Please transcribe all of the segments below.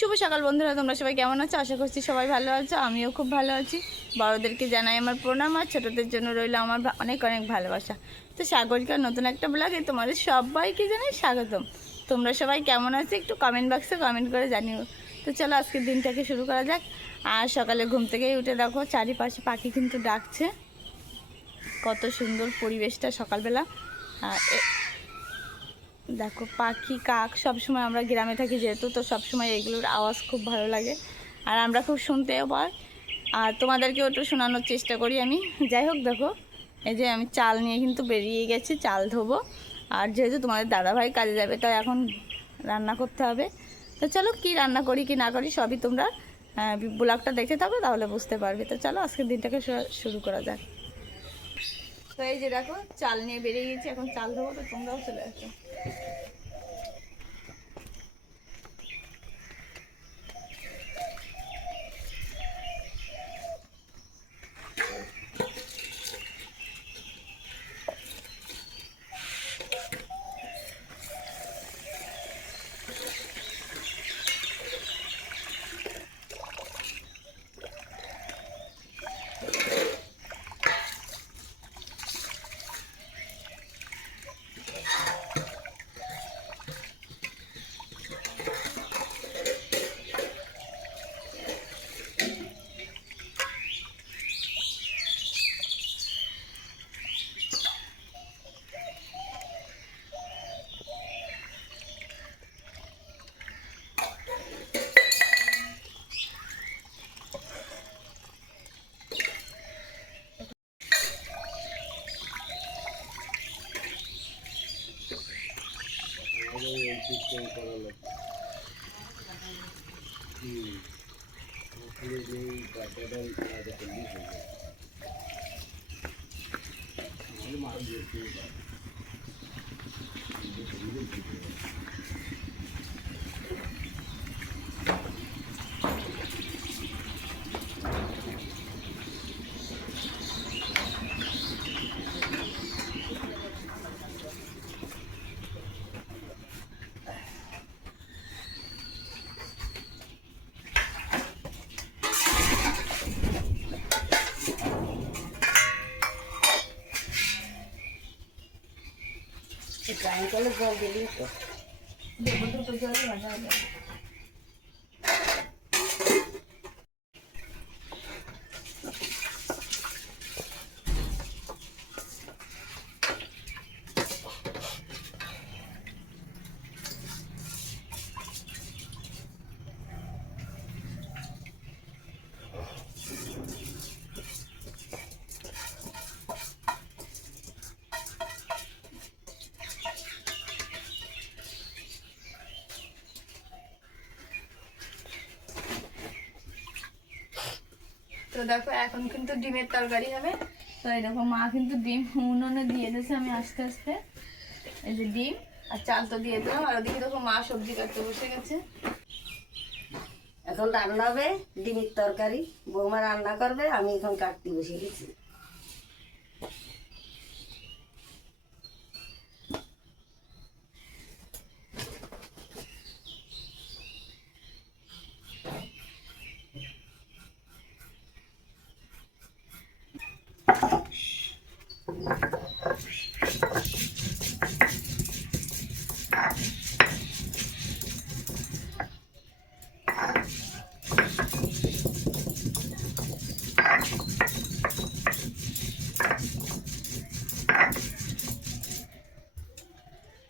শুভ সকাল বন্ধুরা, তোমরা সবাই কেমন আছো? আশা করছি সবাই ভালো আছো, আমিও খুব ভালো আছি। বড়োদেরকে জানাই আমার প্রণাম, আর ছোটোদের জন্য রইল আমার অনেক অনেক ভালোবাসা। তো সাগরিকার নতুন একটা ব্লগে তোমাদের সবাইকে জানাই স্বাগতম। তোমরা সবাই কেমন আছো? একটু কমেন্ট বক্সে কমেন্ট করে জানিও। তো চলো আজকের দিনটাকে শুরু করা যাক। আর সকালে ঘুম থেকেই উঠে দেখো, চারিপাশে পাখি কিন্তু ডাকছে। কত সুন্দর পরিবেশটা সকালবেলা। দেখো, পাখি, কাক সব সময় আমরা গ্রামে থাকি যেহেতু, তো সব সময় এগুলোর আওয়াজ খুব ভালো লাগে। আর আমরা খুব শুনতেও পাই। আর তোমাদেরকেও একটু শোনানোর চেষ্টা করি আমি। যাই হোক, দেখো, এই যে আমি চাল নিয়ে কিন্তু বেরিয়ে গেছি, চাল ধোবো। আর যেহেতু তোমাদের দাদাভাই কাজে যাবে তাই এখন রান্না করতে হবে। তো চলো, কি রান্না করি, কি না করি, সবই তোমরা ব্লগটা দেখে থাকো, তাহলে বুঝতে পারবে। তো চলো, আজকের দিনটাকে শুরু করা যাক। তো এই যে দেখো, চাল নিয়ে বেরিয়ে গেছি, এখন চাল ধোবো, তো তোমরাও চলে আসো। Thank you. জল দিলি তো দেবো দুটো জলে ভাজা হয়ে যাবে তো দেখো, এখন কিন্তু ডিমের তরকারি হবে। তো এই দেখো, মা কিন্তু ডিম উনুনে দিয়ে দিয়েছে, আমি আস্তে আস্তে। এই যে ডিম আর চাল তো দিয়ে দিলাম, আর ওদিকে দেখো মা সবজি কাটতে বসে গেছে। এখন রান্না হবে, ডিমের তরকারি। বৌমা রান্না করবে, আমি এখন কাটতে বসে গেছি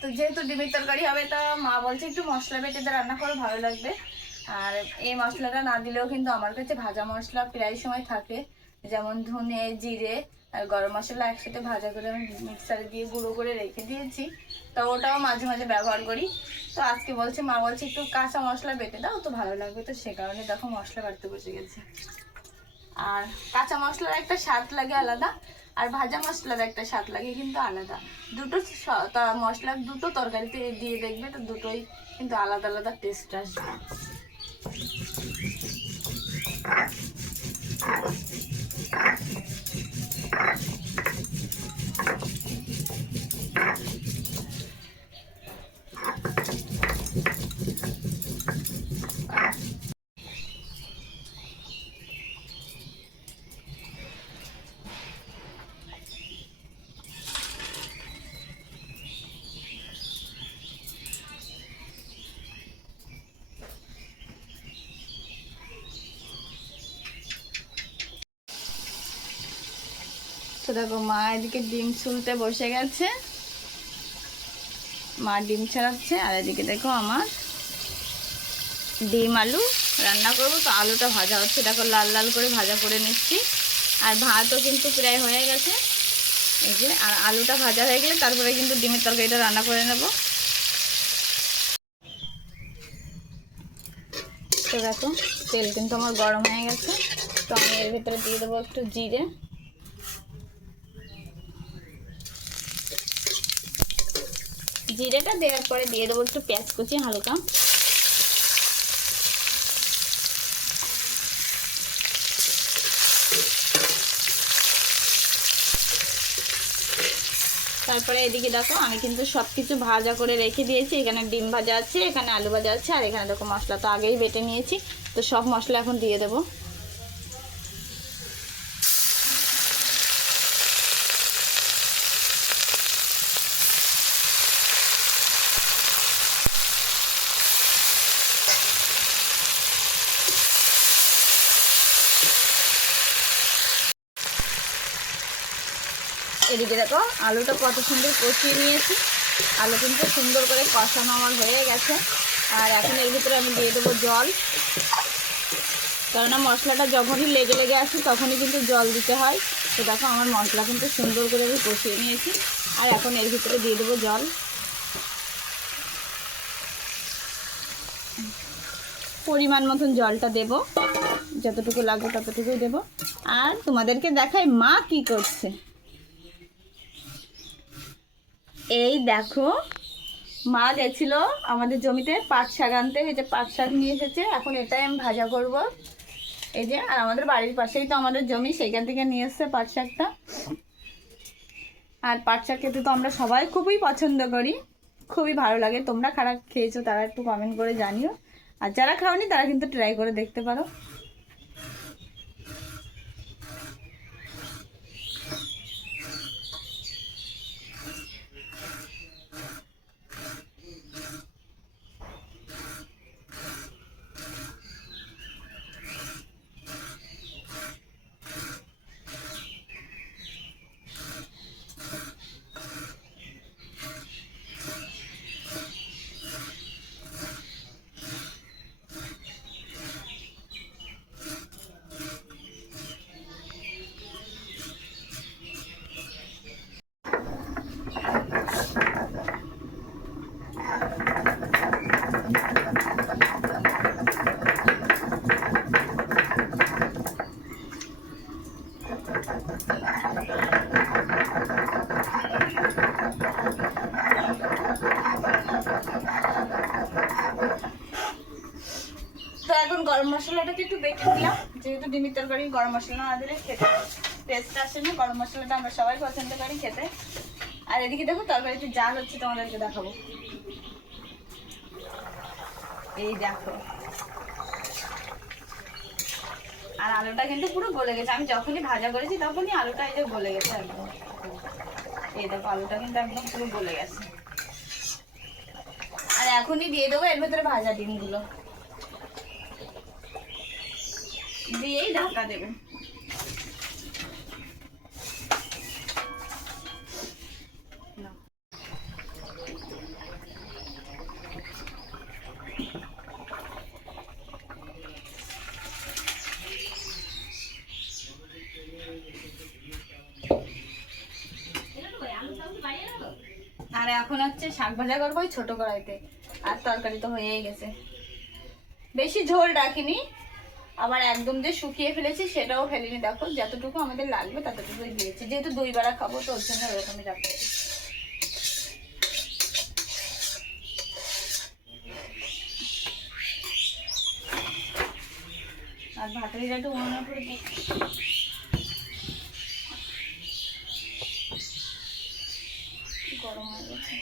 তো যেহেতু ডিমের তরকারি হবে, তা মা বলছে একটু মশলা বেটে দিয়ে রান্না করো, ভালো লাগবে। আর এই মশলাটা না দিলেও কিন্তু আমার কাছে ভাজা মশলা প্রায় সময় থাকে। যেমন ধনে, জিরে আর গরম মশলা একসাথে ভাজা করে আমি মিক্সারে দিয়ে গুঁড়ো করে রেখে দিয়েছি। তো ওটাও মাঝে মাঝে ব্যবহার করি। তো আজকে বলছে, মা বলছে একটু কাঁচা মশলা বেটে দাও, তো ভালো লাগবে। তো সে কারণে দেখো মশলা বাড়তে বসে গেছে। আর কাঁচা মশলার একটা স্বাদ লাগে আলাদা। আর ভাজা মশলার একটা স্বাদ লাগে, কিন্তু আলাদা। দুটো মশলার দুটো তরকারিতে দিয়ে দেখবে তো দুটোই কিন্তু আলাদা আলাদা টেস্ট আসবে। তো দেখো মা এদিকে ডিম ছুলতে বসে গেছে। মা ডিম ছাড়াচ্ছে আর এদিকে দেখো আমার ডিম আলু রান্না করব। তো আলুটা ভাজা হচ্ছে। দেখো লাল লাল করে ভাজা করে নিচ্ছি। আর ভাতও কিন্তু প্রায় হয়ে গেছে। এই যে, আর আলুটা ভাজা হয়ে গেলে তারপরে কিন্তু ডিমের তরকারিটা রান্না করে নেব। তো দেখো, তেল কিন্তু আমার গরম হয়ে গেছে। তো আমি এর ভিতরে দিয়ে দেবো একটু জিরে। জিরেটা দেওয়ার পরে দিয়ে দেবো একটু পেঁয়াজ কুচি হালকা। তারপরে এদিকে দেখো, আমি কিন্তু সব কিছু ভাজা করে রেখে দিয়েছি। এখানে ডিম ভাজা আছে, এখানে আলু ভাজা আছে, আর এখানে দেখো মশলা তো আগেই বেটে নিয়েছি। তো সব মশলা এখন দিয়ে দেবো। এদিকে দেখো, আলুটা কত সুন্দর কষিয়ে নিয়েছি। আলু কিন্তু সুন্দর করে কষানো আমার হয়ে গেছে। আর এখন এর ভিতরে আমি দিয়ে দেবো জল। কেননা মশলাটা যখনই লেগে লেগে আসে, তখনই কিন্তু জল দিতে হয়। তো দেখো, আমার মশলা কিন্তু সুন্দর করে আমি কষিয়ে নিয়েছি। আর এখন এর ভিতরে দিয়ে দেবো জল। পরিমাণ মতন জলটা দেব। যতটুকু লাগবে ততটুকুই দেব। আর তোমাদেরকে দেখাই মা কি করছে। এই দেখো, মা গেছিল আমাদের জমিতে পাট শাক আনতে। এই যে পাট শাক নিয়ে এসেছে, এখন এটাই আমি ভাজা করব। এই যে, আর আমাদের বাড়ির পাশেই তো আমাদের জমি, সেইখান থেকে নিয়ে এসছে পাট শাকটা। আর পাট শাক খেতে তো আমরা সবাই খুবই পছন্দ করি। খুবই ভালো লাগে। তোমরা খারাপ খেয়েছো, তারা একটু কমেন্ট করে জানিও। আর যারা খাওনি, তারা কিন্তু ট্রাই করে দেখতে পারো তো এখন একটু বেটে দিলাম যেহেতু ডিমের তরকারি গরম মশলা না দিলে খেতে টেস্ট আসে না। গরম মশলাটা আমরা সবাই পছন্দ করি খেতে। আর এদিকে দেখো তরকারি হচ্ছে তোমাদেরকে দেখাবো। এই দেখো। আর আলুটা কিন্তু পুরো গলে গেছে। আমি যখনই ভাজা করেছি তখনই আলুটা এই যে গলে গেছে একদম। এই দেখো, আলুটা কিন্তু একদম পুরো গলে গেছে। আর এখনই দিয়ে দেবো, এর ভেতরে ভাজা ডিমগুলো। দিয়েই ঢাকা দেবে। আর এখন হচ্ছে শাক ভাজা করব ওই ছোট কড়াইতে। আর তরকারি তো হয়েই গেছে। বেশি ঝোল রাখিনি আবার একদম যে শুকিয়ে ফেলেছি সেটাও ফেলিনি। দেখো, যতটুকু আমাদের লাগবে ততটুকুই দিয়েছি। যেহেতু দুই বেলা খাব, তো ওর জন্য ওরকমই রাখতে আর ভাতের একটু মনে করে দিই গরম হয়ে গেছে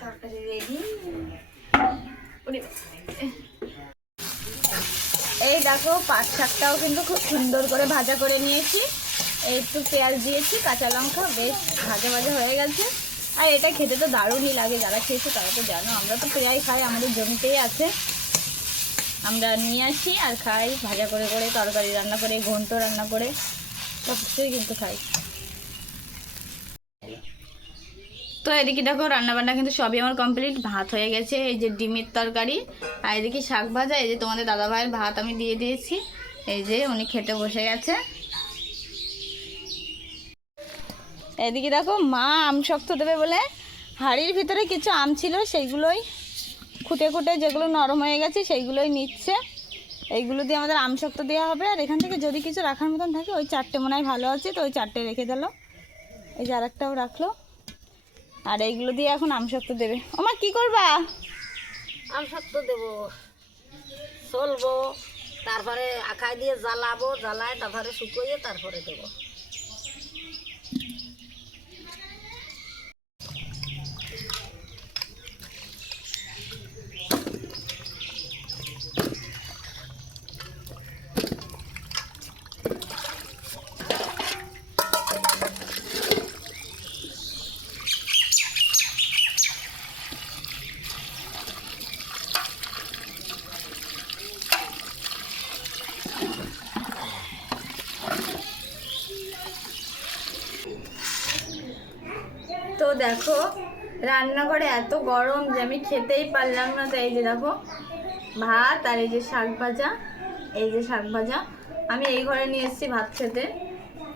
তরকারি রেডি এই দেখো পাট শাকটাও কিন্তু খুব সুন্দর করে ভাজা করে নিয়েছি। একটু পেঁয়াজ দিয়েছি, কাঁচা লঙ্কা, বেশ ভাজা ভাজা হয়ে গেছে। আর এটা খেতে তো দারুণই লাগে, যারা খেয়েছে তারা তো জানো। আমরা তো প্রায় খাই, আমাদের জমিতেই আছে। আমরা নিয়ে আসি আর খাই, ভাজা করে করে, তরকারি রান্না করে, ঘন্ট রান্না করে সব কিছুই কিন্তু খাই। তো এদিকে দেখো রান্না বান্না কিন্তু সবই আমার কমপ্লিট ভাত হয়ে গেছে, এই যে ডিমের তরকারি, আর এদিকে শাক ভাজা, এই যে তোমাদের দাদা ভাইয়ের ভাত আমি দিয়ে দিয়েছি। এই যে উনি খেতে বসে গেছে। এদিকে দেখো, মা আম শক্ত দেবে বলে হাড়ির ভিতরে কিছু আম ছিল, সেইগুলোই খুঁটে খুঁটে যেগুলো নরম হয়ে গেছে, সেইগুলোই নিচ্ছে। এইগুলো দিয়ে আমাদের আম শক্ত দেওয়া হবে। আর এখান থেকে যদি কিছু রাখার মতন থাকে, ওই চারটে মনে হয় ভালো আছে, তো ওই চারটে রেখে দিল। এই যে আরেকটাও রাখল। আর এইগুলো দিয়ে এখন আম শক্ত দেবে। ওমা, কি করবা? আম শক্ত দেবো। চলবো। তারপরে আখাই দিয়ে জ্বালাবো জ্বালায় তারপরে শুকোয়ে তারপরে দেবো তো দেখো রান্নাঘরে এত গরম যে আমি খেতেই পারলাম না। তো এই যে দেখো, ভাত আর এই যে শাক ভাজা, এই যে শাক ভাজা। আমি এই ঘরে নিয়ে এসেছি ভাত খেতে।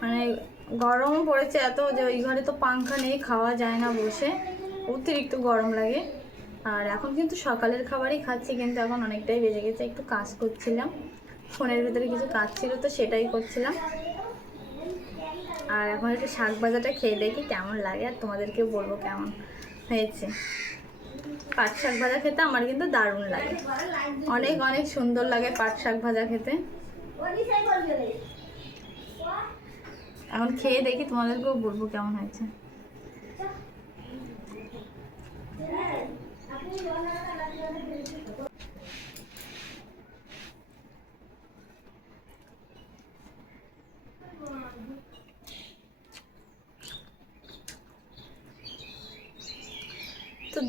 মানে গরম পড়েছে এত যে ওই ঘরে তো পাংখা নেই, খাওয়া যায় না বসে। অতিরিক্ত গরম লাগে। আর এখন কিন্তু সকালের খাবারই খাচ্ছি, কিন্তু এখন অনেকটাই বেজে গেছে। একটু কাজ করছিলাম। ফোনের ভিতরে কিছু কাজ ছিল তো সেটাই করছিলাম। আর এখন একটু শাক ভাজাটা খেয়ে দেখি কেমন লাগে, আর তোমাদেরকে বলব কেমন। হয়েছে। পাট শাক ভাজা খেতে আমার কিন্তু দারুণ লাগে। অনেক অনেক সুন্দর লাগে পাট শাক ভাজা খেতে। এখন খেয়ে দেখি তোমাদেরকেও বলব কেমন হয়েছে।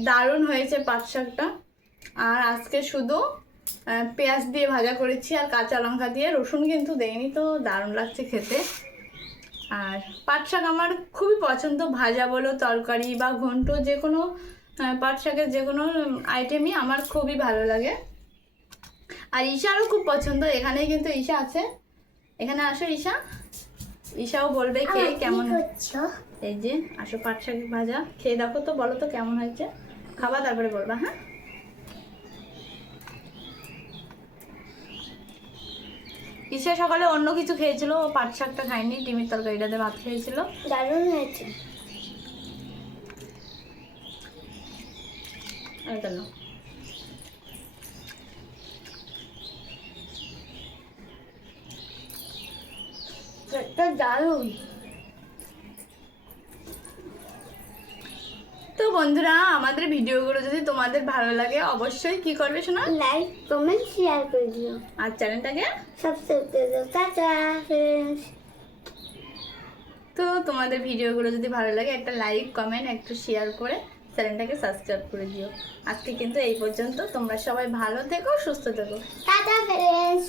দারুণ হয়েছে পাট শাকটা। আর আজকে শুধু পেঁয়াজ দিয়ে ভাজা করেছি আর কাঁচা লঙ্কা দিয়ে। রসুন কিন্তু দেয়নি তো দারুণ লাগছে খেতে। আর পাট শাক আমার খুবই পছন্দ ভাজা বলো তরকারি বা ঘন্ট যে কোনো পাট শাকের যে কোনো আইটেমই আমার খুবই ভালো লাগে। আর ঈশারও খুব পছন্দ এখানে কিন্তু ঈশা আছে। এখানে আসো ঈশা। ঈশাও বলবে খেয়ে কেমন হচ্ছে এই যে আসো পাট শাক ভাজা। খেয়ে দেখো তো বলো তো কেমন হয়েছে? খাবা তারপরে বলবা হ্যাঁ? ঈশা সকালে অন্য কিছু খেয়েছিল ও পাট শাকটা খায়নি ডিমের তরকারিটাতে ভাত খেয়েছিল। দারুণ হয়েছে। আর কেন? দারুণ। বন্ধুরা আমাদের ভিডিওগুলো যদি তোমাদের ভালো লাগে অবশ্যই কি করবে শোনা? লাইক কমেন্ট শেয়ার করে দিও। আর চ্যানেলটাকে? সাবস্ক্রাইব করে দিও। টাটা ফ্রেন্ডস তো তোমাদের ভিডিওগুলো যদি ভালো লাগে একটা লাইক কমেন্ট একটু শেয়ার করে চ্যানেলটাকে সাবস্ক্রাইব করে দিও। আজকে কিন্তু এই পর্যন্ত। তোমরা সবাই ভালো থেকো সুস্থ থেকো। Tata friends